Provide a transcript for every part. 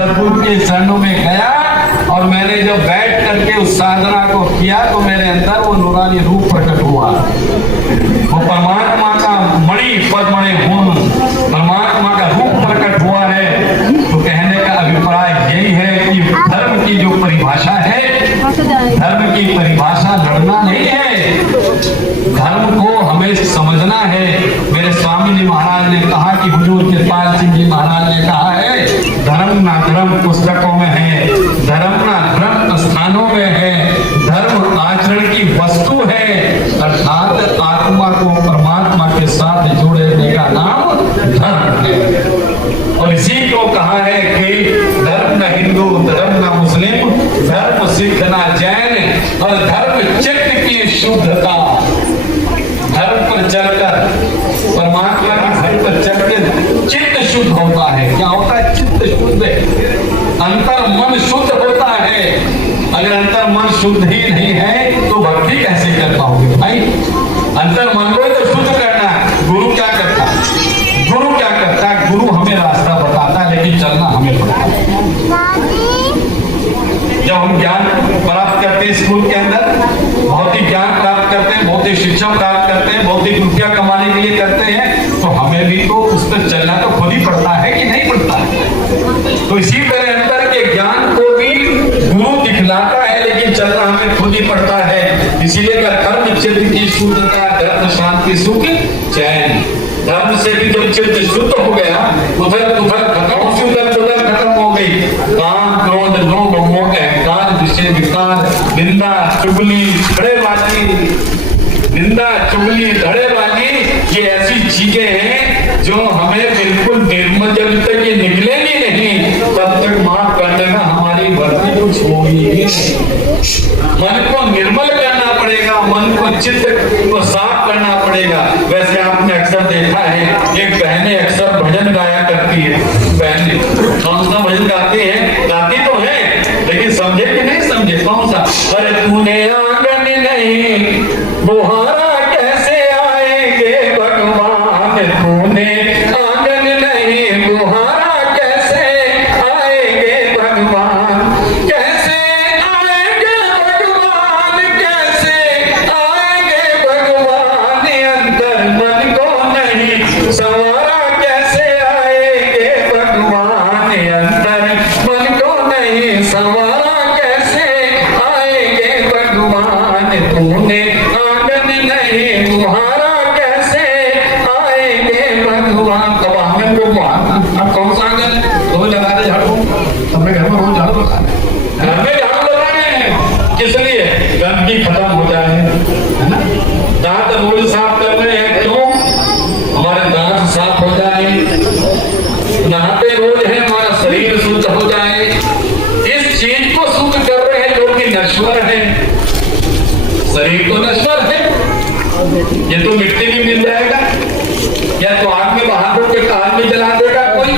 सतगुरु के चरणों में गया और मैंने जब बैठ करके उस साधना को किया तो मेरे अंदर वो नूरानी रूप प्रकट हुआ। वो परमात्मा का मणि पद मणि गुण परमात्मा का रूप प्रकट हुआ है। तो कहने का अभिप्राय यही है कि धर्म की जो परिभाषा है, धर्म की परिभाषा लड़ना नहीं है, धर्म को हमें समझना है। मेरे स्वामी जी महाराज ने कहा कि हुजूर कृपाल सिंह जी महाराज ने कहा है, धर्म ना धर्म पुस्तकों में है, धर्म ना धर्म स्थानों में है, धर्म आचरण की वस्तु है, अर्थात आत्मा को परमात्मा के साथ जोड़ने का नाम धर्म है। और इसी को कहा है कि धर्म न हिंदू, धर्म न मुस्लिम, धर्म सिख न जैन, और धर्म चित्त की शुद्धता। धर्म पर चलकर परमात्मा के घर पर चलकर चित्त शुद्ध होता है। क्या होता है? चित्त शुद्ध, अंतर मन शुद्ध होता है। अगर अंतर मन शुद्ध ही नहीं है तो भक्ति कैसे कर पाओगे भाई? अंतर मन को तो शुद्ध करना है। गुरु क्या करता है? गुरु क्या करता है? गुरु हमें रास्ता बताता है, लेकिन चलना हमें पड़ता है। जब हम ज्ञान प्राप्त करते हैं स्कूल के अंदर, भौतिक ज्ञान प्राप्त करते हैं, भौतिक शिक्षा प्राप्त करते हैं, भौतिक रुपया कमाने के लिए करते हैं, तो हमें भी तो उस पर चलना तो खुद ही पड़ता है कि नहीं पड़ता है? तो इसी तरह अंतर के ज्ञान को भी गुरु दिखलाता है, लेकिन चलना हमें खुद ही पड़ता है। इसीलिए कर्म चित्त की शुद्धता, धर्म शांति सुख चैन। धर्म से भी जब चित्त शुद्ध हो गया, उधर खत्म हो गई। काम क्रोध लोभ मोह अहंकार विषय विकार, निंदा चुगली धड़ेबाजी, निंदा चुगली धड़ेबाजी, ये ऐसी चीजें हैं जो हमें बिल्कुल निर्मल जब तक ये निकलेंगी नहीं तब तक माफ करने में हमारी भर्ती कुछ होगी ही नहीं। मन को निर्मल करना पड़ेगा, मन को चित्त को साफ करना पड़ेगा। वैसे आपने अक्सर देखा है, एक बहनें अक्सर भजन गाया करती है। बहनें कौन सा भजन गाती है? गाती तो है, लेकिन समझे कि नहीं समझे? कौन सा? अरे तूने आंगन नहीं बुहारा कैसे आएंगे भगवान, तूने आंगन नहीं बुहारा कैसे आएंगे भगवान, कैसे आएंगे भगवान, कैसे आएंगे भगवान, अंतर मन को नहीं संवारा कैसे आएंगे भगवान, अंतर मन को नहीं संवारा कैसे आएंगे भगवान, तूने आंगन नहीं बुहारा कैसे आएंगे भगवान। कब आंगन को बुहारा? अब कौन सा आंगन? रोज लगा दे झाड़ू, अपने घर में रोज झाड़ू लगा दे। घर में झाड़ू लगाने हैं किस लिए? गंदगी खत्म हो जाए, है ना? दांत रोज साफ करने हैं, क्यों? हमारे दांत साफ हो जाए। नहाते रोज है, हमारा शरीर शुद्ध हो जाए। इस चीज को शुद्ध कर रहे हैं जो कि नश्वर है। शरीर तो नश्वर है, ये तो मिट्टी में मिल जाएगा, या तो आग में बहा दो के आग में जला देगा कोई,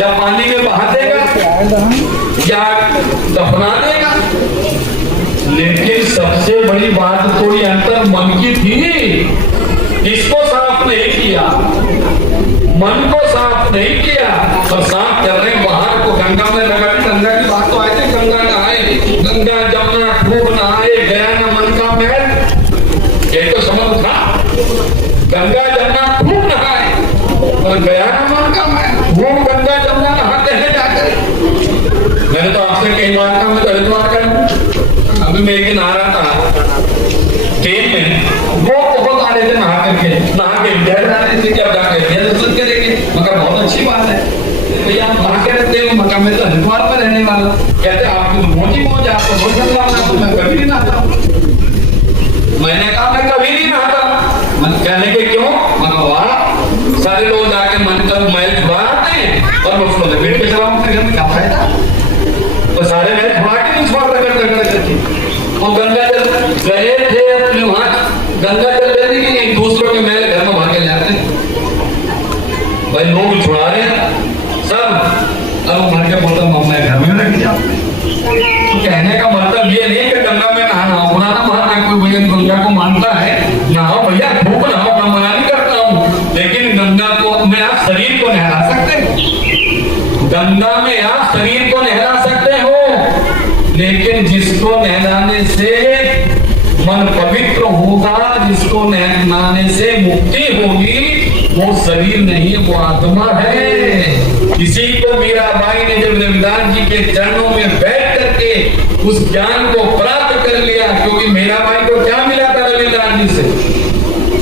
या पानी में बहा देगा, या दफना देगा। लेकिन सबसे बड़ी बात तो ये अंतर मन की थी, इसको साफ नहीं किया, मन को साफ नहीं किया। और साफ कर रहे बाहर को गंगा में लगा। गंगा की बात तो आए थे, गंगा नहाए, गंगा जमुना खूब नहाए, गया ना मन का महल, ये तो समझ था। गंगा जमुना खूब नहाए और गया ना मन का महल। वो गंगा जमुना नहाते हैं जाकर। मैंने तो आपसे कई बार कहा, मैं तो हरिद्वार का अभी मैं एक दिन आ रहा था ट्रेन में, वो बहुत आ रहे थे नहा के बैठ जाते थे, क्या दर्शन करेंगे, मगर बहुत अच्छी बात है भैया, आप कहाँ के रहते हो? मगर मैं तो हरिद्वार में रहने वाला। कहते आपकी तो मौज ही मौज, आपको बहुत गंगा आना, तो मैं कभी नहीं नहाता। मैंने कहा मैं कभी नहीं नहाता। कहने के क्यों? मगर वाह, सारे लोग जाके मन का मैल छुड़ा आते हैं और मैं उसको लपेट के चलाऊं, घर में क्या फायदा? तो सारे मैल छुड़ा के नहीं छोड़ करके वो गंगा जल गए थे अपने वहां, गंगा जल लेने के लिए दूसरों के मैल घर में भाग के जाते भाई, लोग छुड़ा रहे सब। अब भर के बोलता मैं घर में रख दिया। तो कहने का मतलब ये नहीं कि गंगा में नहाना होना ना मानना। कोई भैया गंगा को मानता है, नहाओ भैया, खूब नहाओ, मैं मना नहीं करता हूँ, लेकिन गंगा को अपने आप शरीर को नहला सकते हैं। गंगा गंगा में आप शरीर को नहला सकते हो, लेकिन जिसको नहलाने से मन पवित्र होगा, जिसको नहलाने से मुक्ति होगी, वो शरीर नहीं, वो आत्मा है। इसी को मीराबाई ने जब रविदास जी के चरणों में बैठ करके उस ज्ञान को प्राप्त कर लिया, क्योंकि मीराबाई को क्या मिला था रविदास जी से?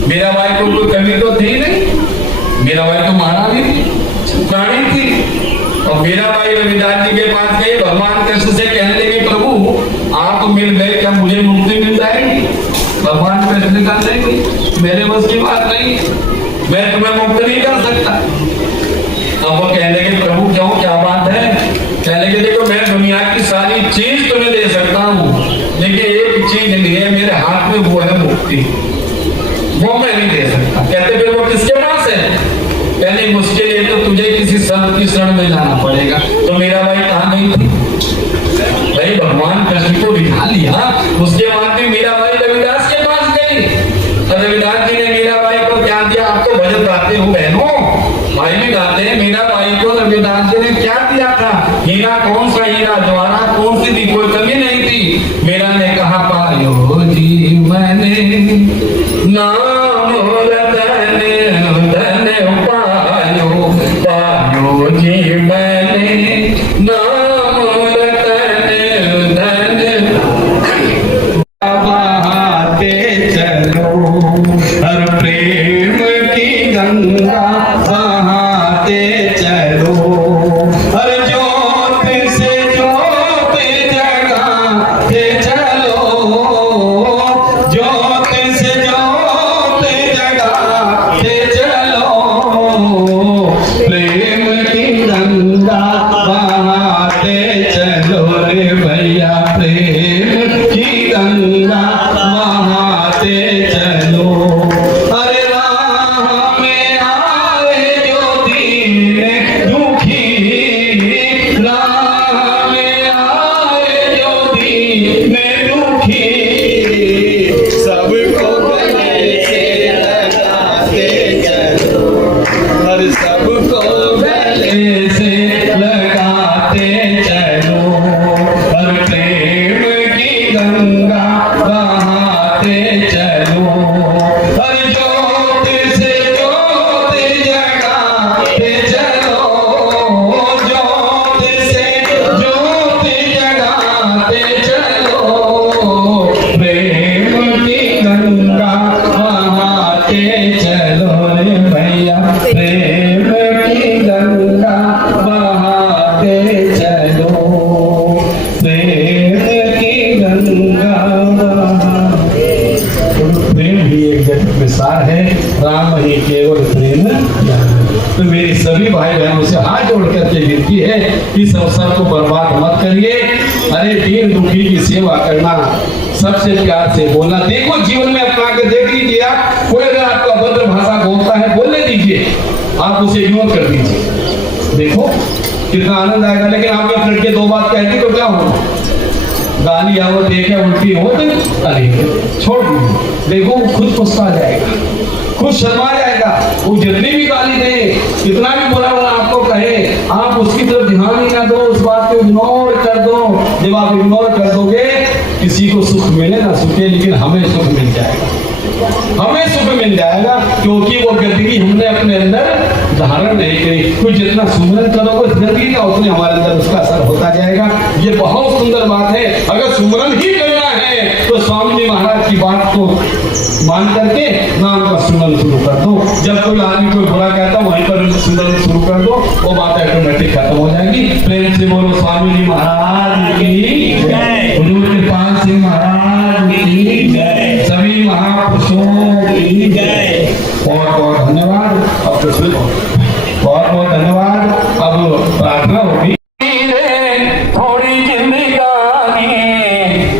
मीराबाई को कोई कमी तो थी नहीं, मीराबाई तो महारानी थी, प्राणी थी। और मीराबाई रविदास जी के पास गई, भगवान कृष्ण से कहने लगी, प्रभु आप मिल गए, क्या मुझे मुक्ति मिल जाएगी? भगवान कृष्ण ने कहा नहीं, मेरे बस की बात नहीं, मैं तुम्हें मुक्त नहीं कर सकता। अब वो कहने लगे, प्रभु क्यों, क्या बात है? कहने लगे, देखो मैं दुनिया की सारी चीज तुम्हें दे सकता हूँ, लेकिन एक चीज नहीं है मेरे हाथ में, वो है मुक्ति, वो मैं नहीं दे सकता। कहते फिर वो किसके पास है? कहने उसके लिए तो तुझे किसी संत की शरण में जाना पड़ेगा। तो मीराबाई कहाँ नहीं थी भाई? भगवान कृष्ण को बिठा लिया, उसके बाद भी मीराबाई रविदास के पास गई, और रविदास जी ने मीराबाई को क्या दिया? आप तो भजन गाते हो बहनों, भाई भी गाते हैं। मीराबाई को रविदास जी ने क्या दिया था? हीरा, कौन सा हीरा? ज्वारा कौन सी थी? कोई कमी नहीं थी। मीरा ने कहा, पायो जी मैंने नाम रतन धन पायो, पायो जी मैंने नाम रतन धन, बहाते चलो हर प्रेम की गंगा, बहाते चलो हर ज्योत से ज्योत जगाते चलो, ज्योत से ज्योत जगाते चलो, प्रेम की गंगा बहाते चलो रे भैया, प्रेम की गंगा बहाते चलो। अरे राह में आए जो दीन दुखी, राह में आए जो दीन दुखी, सबको गले से लगाते चलो, हर सबको गले से लगाते चलो, हर प्रेम की गंगा बहाते चलो, हर ज्योत से ज्योत जगाते चलो, ज्योत से ज्योत जगाते चलो, प्रेम की गंगा बहाते चलो रे भैया, प्रेम की गंगा बहाते चलो, प्रेम की गंगा बहाते। प्रेम ही एक जगत में सार है, राम ही केवल प्रेम ज्ञान। तो मेरी सभी भाई बहनों से हाथ जोड़ करके विनती है, इस अवसर को बर्बाद मत करिए। अरे दीन दुखी की सेवा करना, सबसे प्यार से बोलना। देखो जीवन में अपना के देख लीजिए, आप कोई अगर आपका भद्र भाषा बोलता है, बोलने दीजिए, आप उसे इग्नोर कर दीजिए, देखो कितना आनंद आएगा। लेकिन आप जब लड़के दो बात कहती तो क्या होगा? गाली आवो, देखे उल्टी हो तो अरे छोड़ दीजिए, देखो खुद गुस्सा जाएगा, खुद शर्मा जाएगा। वो जितनी भी गाली दे, कितना भी बुरा बुरा आपको कहे, आप उसकी तरफ ध्यान ही ना दो, उस बात को इग्नोर कर दो। जब आप इग्नोर कर दोगे, किसी को सुख मिले ना सुखे, लेकिन हमें सुख मिल जाएगा, हमें सुख मिल जाएगा, क्योंकि वो गंदगी हमने अपने अंदर धारण नहीं करी। तो जितना सुमरन करोगे इस गंदगी का, उतने हमारे अंदर उसका असर होता जाएगा। ये बहुत सुंदर बात है। अगर सुमरन ही करना है तो स्वामी जी महाराज की बात को मान करके नाम का सुमरन शुरू कर दो। जब कोई आदमी कोई बुरा कहता है, वहीं पर सुमरन शुरू कर दो, वो बात ऑटोमेटिक खत्म हो जाएगी। प्रेम से बोलो स्वामी जी महाराज की जय, हुजूर कृपाल सिंह महाराज की जय, सभी महापुरुषों की जय। बहुत बहुत धन्यवाद। अब बहुत बहुत धन्यवाद। अब प्रार्थना होगी। थोड़ी जिंदगानी,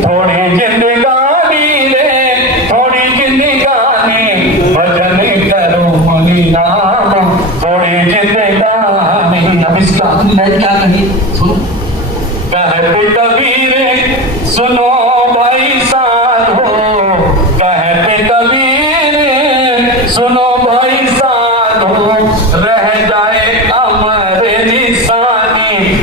थोड़ी जिंदगानी रे, थोड़ी जिंदगानी, भजन करो हरि नाम, थोड़ी जिंदगानी। अब इसका क्या कही सुनो, कहते कबीर सुनो भाई साधो, कहते कबीर सुनो भाई साधो, रह जाए अमर निशानी,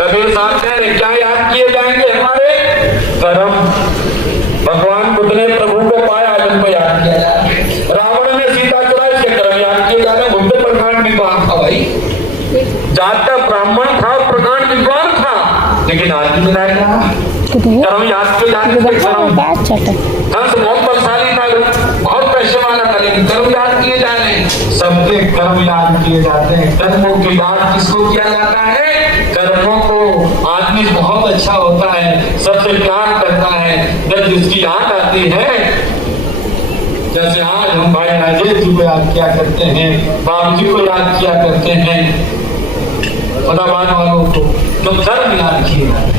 कबीर साहब कह रहे क्या याद किए जाएंगे हमारे कर्म। भगवान बुद्ध ने प्रभु को पाया, जिनको याद किया जाए। रावण ने सीता चुराई, इसके कर्म याद किए जाते। बुद्ध प्रकांड विद्वान था भाई, जात का ब्राह्मण था, प्रकांड विद्वान था, लेकिन आज भी कर्म याद किए जाते। हंस बहुत बलशाली था, बहुत पैसे वाला था, लेकिन कर्म याद किए जा रहे हैं। सबके कर्म याद किए जाते हैं। कर्मों की याद किसको किया जाता है? कर्मों को। आदमी बहुत अच्छा होता है, सबसे प्यार करता है, जब जिसकी याद आती है, जैसे आज हम भाई राजेश जी को याद किया करते हैं, बाबू जी को याद किया करते हैं, खुदाबाद वालों को, तो कर्म याद किए जाते हैं।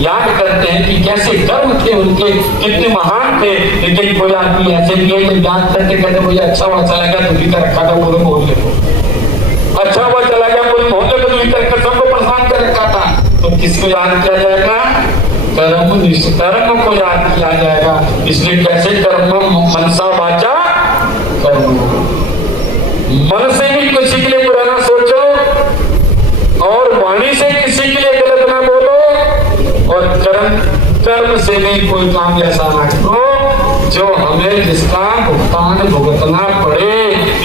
याद करते हैं कि कैसे कर्म थे उनके, कितने महान थे। लेकिन कोई आदमी ऐसे भी है कि याद करते करते मुझे अच्छा हुआ चला गया तो भीतर रखा था पूरे मोहल्ले को, अच्छा हुआ चला गया पूरे मोहल्ले को, भीतर कर सबको परेशान कर रखा था। तो किसको याद किया जाएगा? कर्म निष्कर्म को याद किया जाएगा। इसलिए कैसे कर्म मनसा वाचा कर्म, मन से भी किसी के लिए बुरा ना सोचो और वाणी से किसी के लिए गलत ना बोलो, और कर्म से भी कोई काम ऐसा ना करो जो हमें जिसका भुगतान भुगतना पड़े।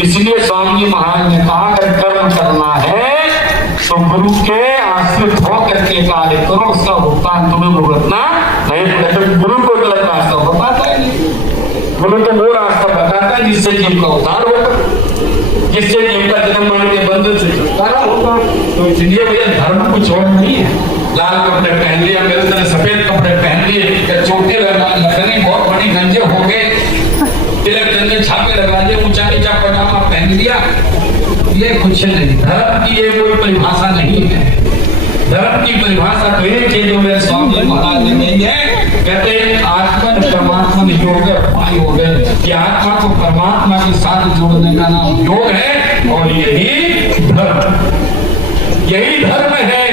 इसलिए स्वामी महाराज ने कहा अगर कर्म करना है तो गुरु के आश्रित होकर के कार्य करो, उसका भुगतान तुम्हें भुगतना नहीं पड़ेगा। गुरु को गलत रास्ता बताता है नहीं, गुरु तो वो रास्ता बताता है जिससे जीव का उद्धार होगा, जिससे जीव का जन्म मरण के बंधन से छुटकारा होगा। तो इसलिए भैया धर्म को छोड़ नहीं है। लाल कपड़े पहन लिए, मेरे तरह सफेद कपड़े पहन लिए, या चोटे लगने बहुत बड़ी गंजे हो गए, तिलक गंजे छापे लगा लिए, ऊंचा नीचा पजामा पहन लिया, ये कुछ नहीं। धर्म की ये कोई परिभाषा नहीं है। धर्म की परिभाषा तो एक है जो मेरे स्वामी महाराज ने नहीं है। कहते हैं आत्मन परमात्मन योग है, कि आत्मा को परमात्मा के साथ जोड़ने का नाम योग है, और यही धर्म, यही धर्म है।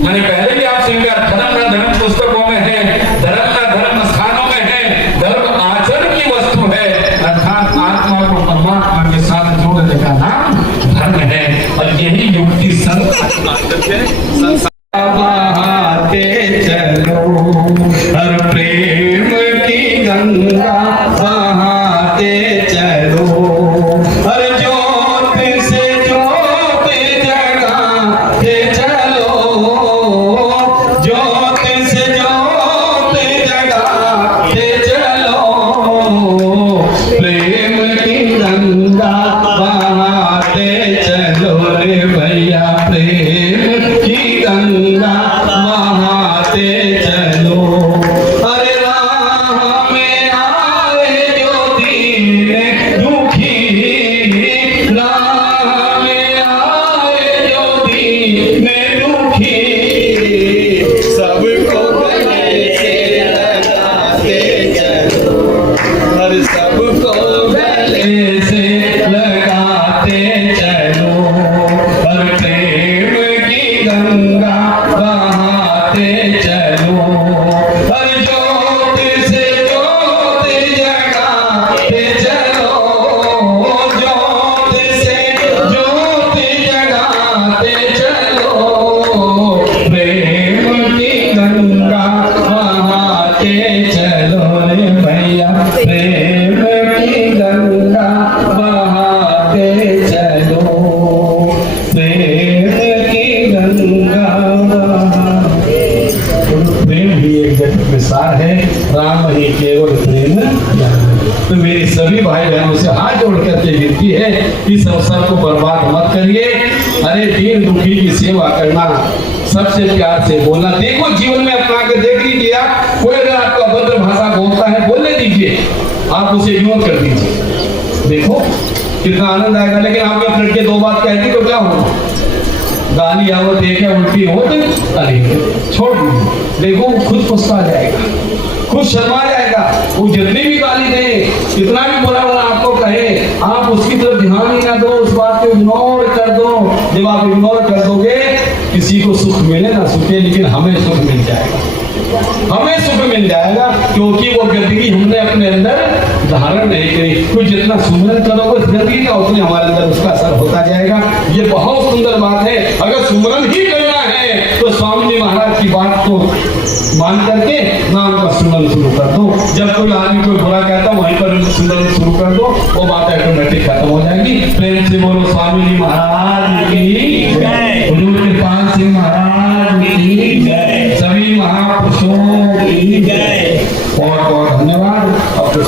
मैंने पहले भी आपसे कहा धर्म का धर्म पुस्तकों में है, धर्म का धर्म स्थानों में है, धर्म आचरण की वस्तु है, अर्थात आत्मा को परमात्मा के साथ जोड़ने का नाम धर्म है। और यही युक्ति संत बहाते चलो, हर प्रेम की गंगा बहाते चलो, हर ज्योत से ज्योत जगाते चलो, ज्योत से ज्योत जगाते चलो, प्रेम की गंगा बहाते चलो रे भैया, प्रेम की गंगा बहाते चलो। अरे राह में आए जो दीन दुखी, राह में आए जो दीन दुखी, सबको गले से लगाते चलो, हर सबको गले से लगाते चलो, हर प्रेम की गंगा बहाते चलो, हर ज्योत से ज्योत जगाते चलो, ज्योत से ज्योत जगाते चलो, प्रेम की गंगा बहाते चलो रे भैया, प्रेम की गंगा बहाते चलो, प्रेम की गंगा बहाते। प्रेम भी एक जगत में सार है, राम ही केवल प्रेम ज्ञान। तो मेरी सभी भाई बहनों से हाथ जोड़ करके विनती है, इस अवसर को बर्बाद मत करिए। अरे दीन दुखी की सेवा करना, सबसे प्यार से बोलना। देखो जीवन में अपना के देख लीजिए, आप कोई अगर आपका अभद्र भाषा बोलता है बोलने दीजिए, आप उसे इग्नोर कर दीजिए, देखो कितना आनंद आएगा। लेकिन आप जब लड़के दो बात कहती तो क्या होगा? गाली आवत देखे उल्टी हो तो अरे छोड़ दीजिए, देखो खुद पछता जाएगा, खुद शर्मा जाएगा। वो जितनी भी गाली दे, कितना भी बुरा बुरा आपको कहे, आप उसकी तरफ ध्यान ही ना दो, उस बात को इग्नोर कर दो। जब आप इग्नोर कर दोगे, किसी को सुख मिले ना सुखे, लेकिन हमें सुख मिल जाएगा, हमें सुख मिल जाएगा, क्योंकि वो गंदगी हमने अपने अंदर धारण नहीं करी। तो जितना सुमरन करोगे गंदगी का, उतने हमारे अंदर उसका असर होता जाएगा। ये बहुत सुंदर बात है। अगर सुमरन ही करना है तो स्वामी जी महाराज की बात को मान करके नाम का सुमन शुरू कर दो। जब कोई आदमी कोई बुरा कहता वहीं पर सुमन शुरू कर दो, वो बात ऑटोमेटिक खत्म हो जाएगी। प्रेम से बोलो स्वामी जी महाराज की जय, गुरु कृपाल सिंह महाराज की जय, सभी महापुरुषों की जय। बहुत बहुत धन्यवाद। अब तो